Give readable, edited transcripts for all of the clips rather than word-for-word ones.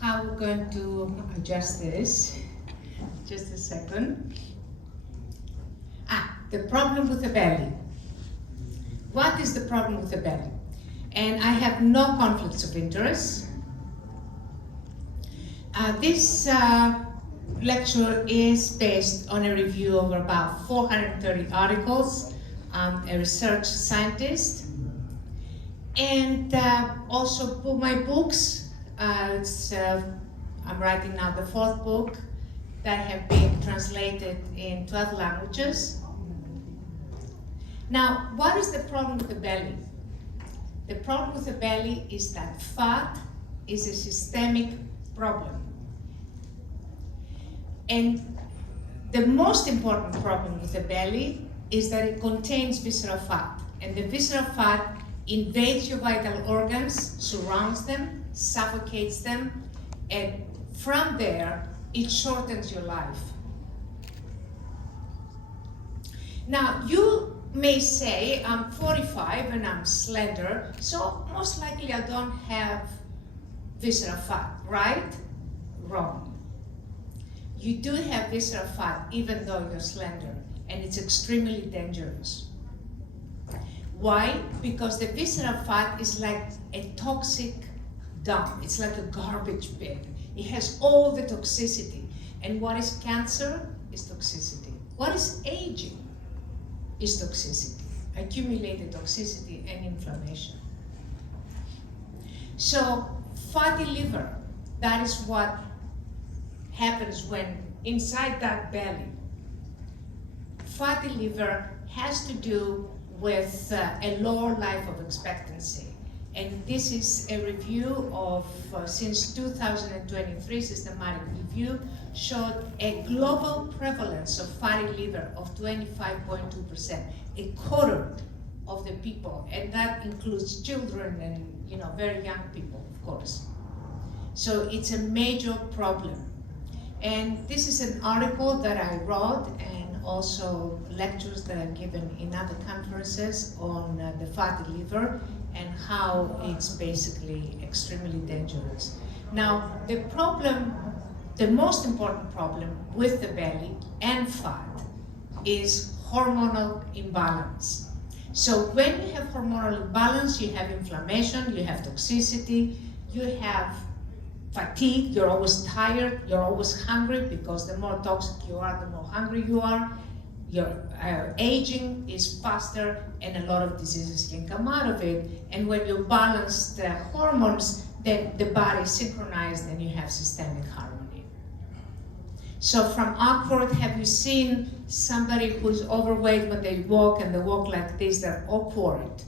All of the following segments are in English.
how we're going to adjust this. Just a second. The problem with the belly. What is the problem with the belly? And I have no conflicts of interest. This lecture is based on a review of about 430 articles. I'm a research scientist. And also my books. I'm writing now the 4th book that have been translated in 12 languages. Now, what is the problem with the belly? The problem with the belly is that fat is a systemic problem. And the most important problem with the belly is that it contains visceral fat. And the visceral fat invades your vital organs, surrounds them, suffocates them, and from there, it shortens your life. Now, you may say, I'm 45 and I'm slender, so most likely I don't have visceral fat, right? Wrong. You do have visceral fat even though you're slender, and it's extremely dangerous. Why? Because the visceral fat is like a toxic dump. It's like a garbage bin. It has all the toxicity. And what is cancer is toxicity. What is aging is toxicity, accumulated toxicity and inflammation. So fatty liver, that is what happens when inside that belly. Fatty liver has to do with a lower life of expectancy. And this is a review of, since 2023, systematic review, showed a global prevalence of fatty liver of 25.2%, a quarter of the people, and that includes children and very young people, of course. So it's a major problem. And this is an article that I wrote and also lectures that I've given in other conferences on the fatty liver and how it's basically extremely dangerous. Now, the most important problem with the belly and fat is hormonal imbalance. So when you have hormonal imbalance, you have inflammation, you have toxicity, you have fatigue, you're always tired, you're always hungry, because the more toxic you are, the more hungry you are. Your aging is faster, and a lot of diseases can come out of it. And when you balance the hormones, then the body is synchronized and you have systemic harmony. So from awkward, have you seen somebody who's overweight when they walk and they walk like this, they're awkward?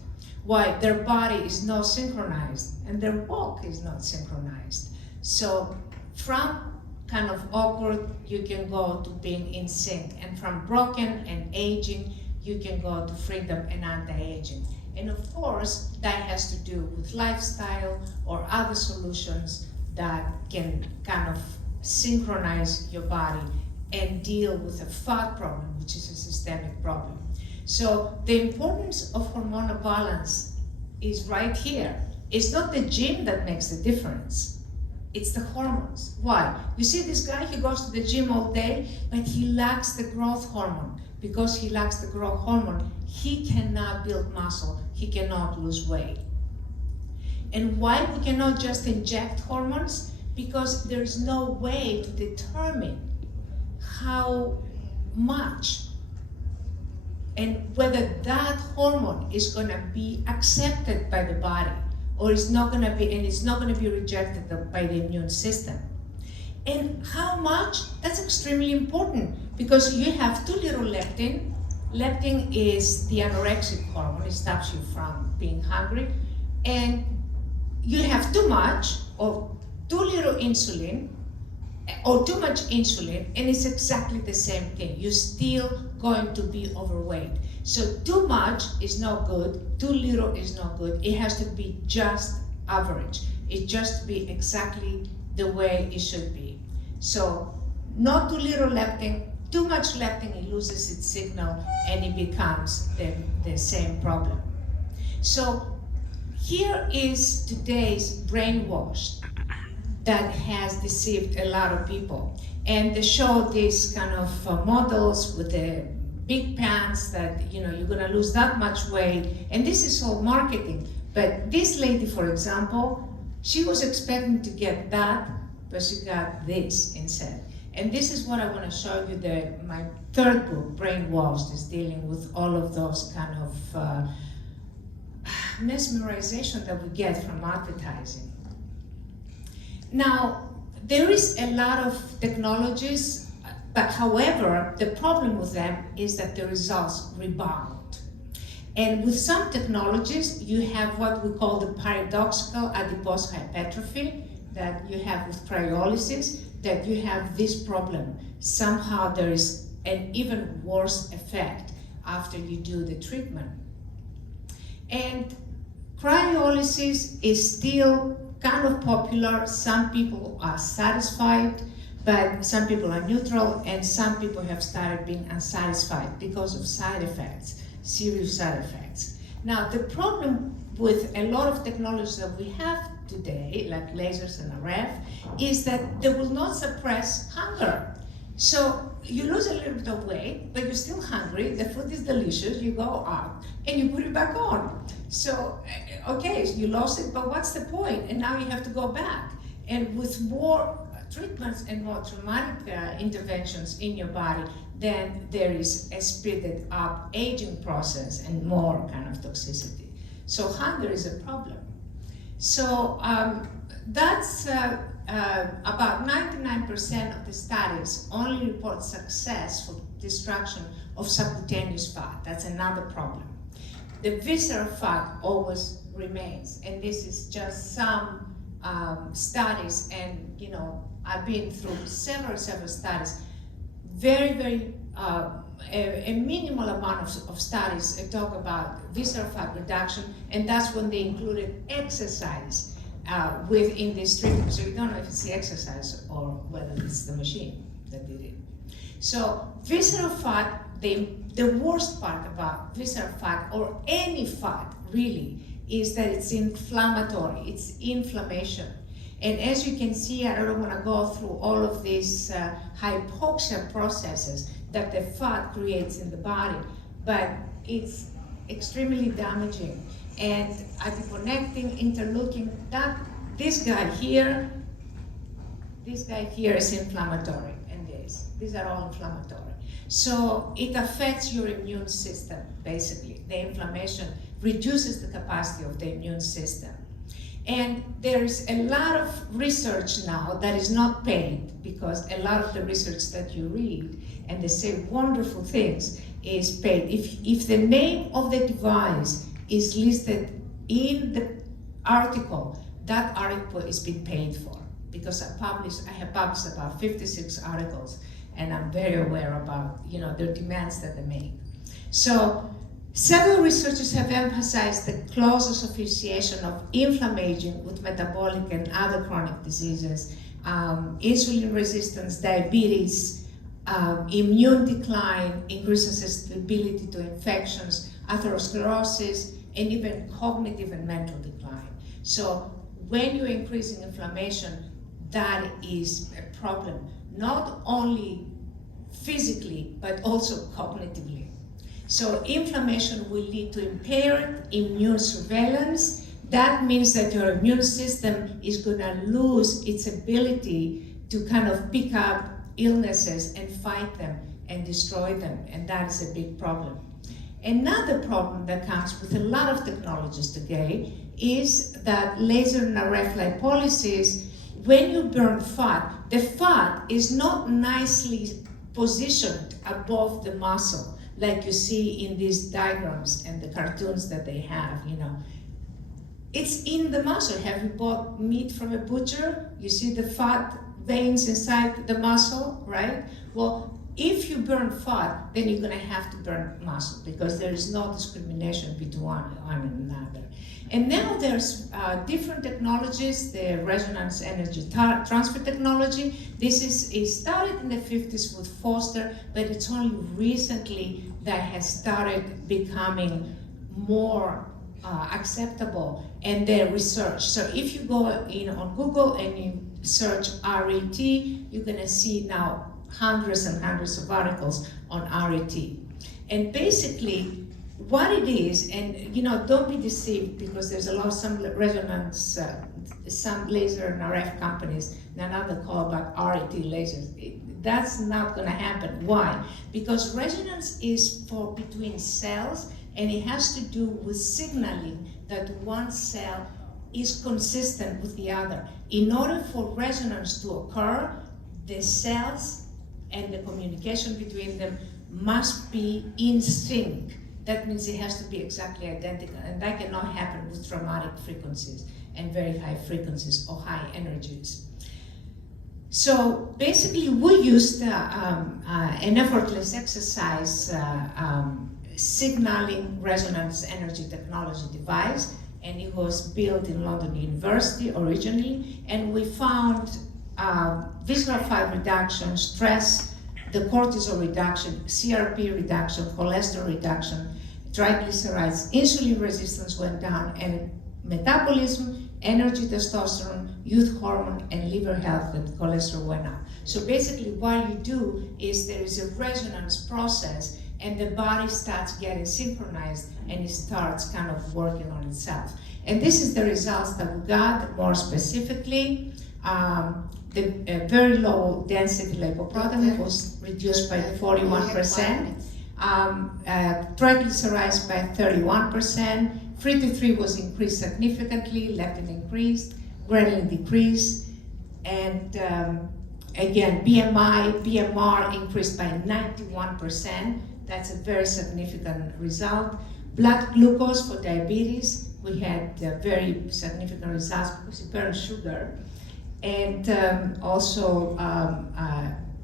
Why? Their body is not synchronized and their walk is not synchronized. So from kind of awkward, you can go to being in sync. And from broken and aging, you can go to freedom and anti-aging. And of course, that has to do with lifestyle or other solutions that can kind of synchronize your body and deal with a fat problem, which is a systemic problem. So the importance of hormonal balance is right here. It's not the gym that makes the difference. It's the hormones. Why? You see this guy, he goes to the gym all day, but he lacks the growth hormone. Because he lacks the growth hormone, he cannot build muscle, he cannot lose weight. And why we cannot just inject hormones? Because there's no way to determine how much and whether that hormone is gonna be accepted by the body, or it's not going to be, and it's not going to be rejected by the immune system. And how much? That's extremely important, because you have too little leptin. Leptin is the anorexic hormone. It stops you from being hungry. And you have too much or too little insulin, or too much insulin, and it's exactly the same thing. You're still going to be overweight. So too much is not good, too little is not good. It has to be just average. It just be exactly the way it should be. So not too little leptin, too much leptin, it loses its signal and it becomes the same problem. So here is today's brainwash. that has deceived a lot of people. And they show these kind of models with the big pants that, you know, you're gonna lose that much weight, and this is all marketing. But this lady, for example, she was expecting to get that, but she got this instead. And this is what I want to show you. My third book, Brainwashed, is dealing with all of those kind of mesmerization that we get from advertising. Now, there is a lot of technologies, but however, the problem with them is that the results rebound. And with some technologies, you have what we call the paradoxical adipose hypertrophy that you have with cryolysis, that you have this problem. Somehow there is an even worse effect after you do the treatment. And cryolysis is still kind of popular. Some people are satisfied, but some people are neutral, and some people have started being unsatisfied because of side effects, serious side effects. Now, the problem with a lot of technologies that we have today, like lasers and RF, is that they will not suppress hunger. So you lose a little bit of weight, but you're still hungry, the food is delicious, you go out and you put it back on. So, okay, you lost it, but what's the point? And now you have to go back. And with more treatments and more traumatic interventions in your body, then there is a speeded up aging process and more kind of toxicity. So hunger is a problem. So that's about 99% of the studies only report success for destruction of subcutaneous fat. That's another problem. The visceral fat always remains, and this is just some studies, and you know, I've been through several studies. Very, a minimal amount of studies talk about visceral fat reduction, and that's when they included exercise within this treatment. So you don't know if it's the exercise or whether it's the machine that did it. So visceral fat, the worst part about visceral fat, or any fat really, is that it's inflammatory, it's inflammation. And as you can see, I don't want to go through all of these hypoxia processes that the fat creates in the body, but it's extremely damaging. And adiponectin, interleukin, this guy here is inflammatory, and these are all inflammatory. So it affects your immune system, basically. The inflammation reduces the capacity of the immune system. And there's a lot of research now that is not paid, because a lot of the research that you read, and they say wonderful things, is paid. If the name of the device is listed in the article, that article is being paid for, because I have published about 56 articles, and I'm very aware about, you know, the demands that they make. So several researchers have emphasized the close association of inflammation with metabolic and other chronic diseases, insulin resistance, diabetes, immune decline, increased susceptibility to infections, atherosclerosis, and even cognitive and mental decline. So when you're increasing inflammation, that is a problem, not only physically, but also cognitively. So inflammation will lead to impaired immune surveillance. That means that your immune system is gonna lose its ability to kind of pick up illnesses and fight them and destroy them, and that is a big problem. Another problem that comes with a lot of technologies today is that laser and RF lipolysis, when you burn fat, the fat is not nicely positioned above the muscle, like you see in these diagrams and the cartoons that they have, you know. It's in the muscle. Have you bought meat from a butcher? You see the fat veins inside the muscle, right? Well, if you burn fat, then you're gonna have to burn muscle, because there is no discrimination between one and another. And now there's different technologies, the resonance energy transfer technology. This is started in the 50s with Foster, but it's only recently that has started becoming more acceptable, and their research. So if you go on Google and you search RET, you're gonna see now hundreds and hundreds of articles on RET. And basically, what it is, and don't be deceived, because there's a lot of some resonance, some laser and RF companies, now they call about RET lasers. That's not gonna happen. Why? Because resonance is for between cells, and it has to do with signaling that one cell is consistent with the other. In order for resonance to occur, the cells and the communication between them must be in sync. That means it has to be exactly identical, and that cannot happen with dramatic frequencies and very high frequencies or high energies. So basically, we used an effortless exercise signaling resonance energy technology device, and it was built in London University originally, and we found visceral fat reduction, stress, the cortisol reduction, CRP reduction, cholesterol reduction, triglycerides, insulin resistance went down, and metabolism, energy, testosterone, youth hormone, and liver health and cholesterol went up. So basically what you do is there is a resonance process, and the body starts getting synchronized, and it starts kind of working on itself. And this is the results that we got. More specifically, the very low density lipoprotein was reduced by 41%, triglycerides by 31%, free T3 was increased significantly, leptin increased, ghrelin decreased, and again, BMR increased by 91%. That's a very significant result. Blood glucose for diabetes, we had very significant results because it burns sugar. And also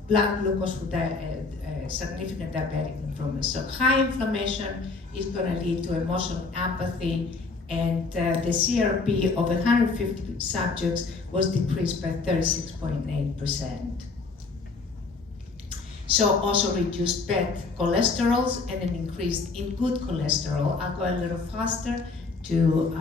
blood glucose for significant diabetic improvement. So high inflammation is going to lead to emotional apathy, and the CRP of 150 subjects was decreased by 36.8%. So also reduced bad cholesterols and an increase in good cholesterol. I'll go a little faster to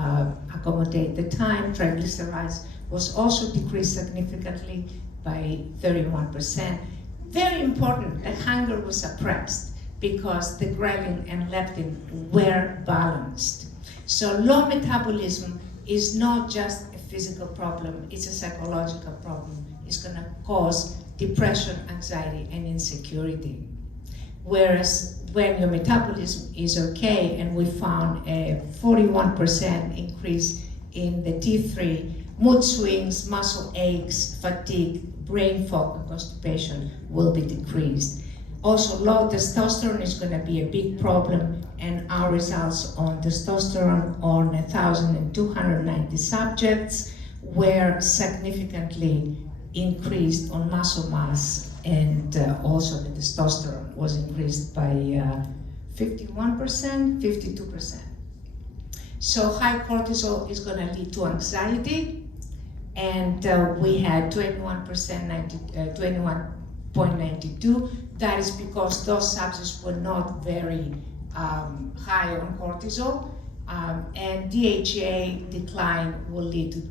accommodate the time. Triglycerides was also decreased significantly by 31%. Very important that hunger was suppressed because the ghrelin and leptin were balanced. So low metabolism is not just a physical problem, it's a psychological problem. It's gonna cause depression, anxiety, and insecurity. Whereas when your metabolism is okay, and we found a 41% increase in the T3, mood swings, muscle aches, fatigue, brain fog, and constipation will be decreased. Also, low testosterone is going to be a big problem, and our results on testosterone on 1,290 subjects were significantly increased on muscle mass, and also the testosterone was increased by 51%, 52%. So high cortisol is going to lead to anxiety, and we had 21.92. That is because those subjects were not very high on cortisol, and DHEA decline will lead to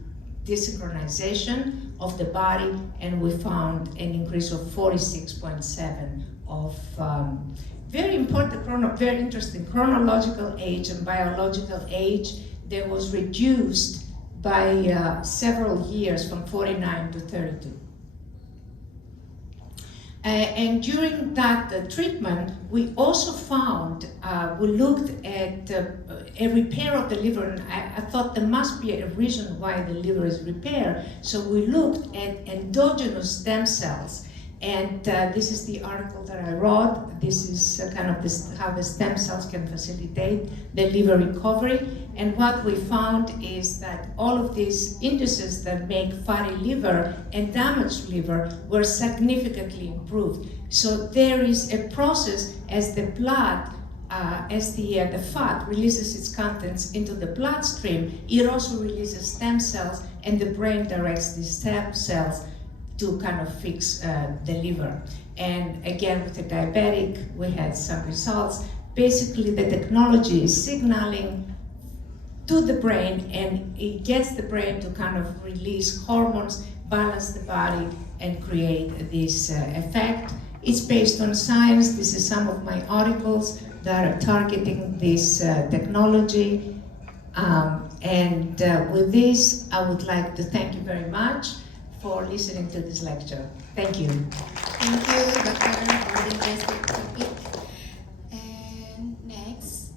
desynchronization of the body, and we found an increase of 46.7 of very important, very interesting chronological age and biological age. That was reduced by several years from 49 to 32. And during that treatment, we also found, we looked at a repair of the liver, and I thought there must be a reason why the liver is repaired. So we looked at endogenous stem cells, and this is the article that I wrote. This is kind of how the stem cells can facilitate the liver recovery. And what we found is that all of these indices that make fatty liver and damaged liver were significantly improved. So there is a process as the blood, as the fat releases its contents into the bloodstream, it also releases stem cells, and the brain directs these stem cells to kind of fix the liver. And again, with the diabetic, we had some results. Basically, the technology is signaling to the brain, and it gets the brain to kind of release hormones balance the body and create this effect. It's based on science. This is some of my articles that are targeting this technology. With this, I would like to thank you very much for listening to this lecture. Thank you. Thank you, Doctor, for the interesting topic. And next,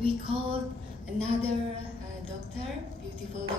we called another doctor, beautiful doctor.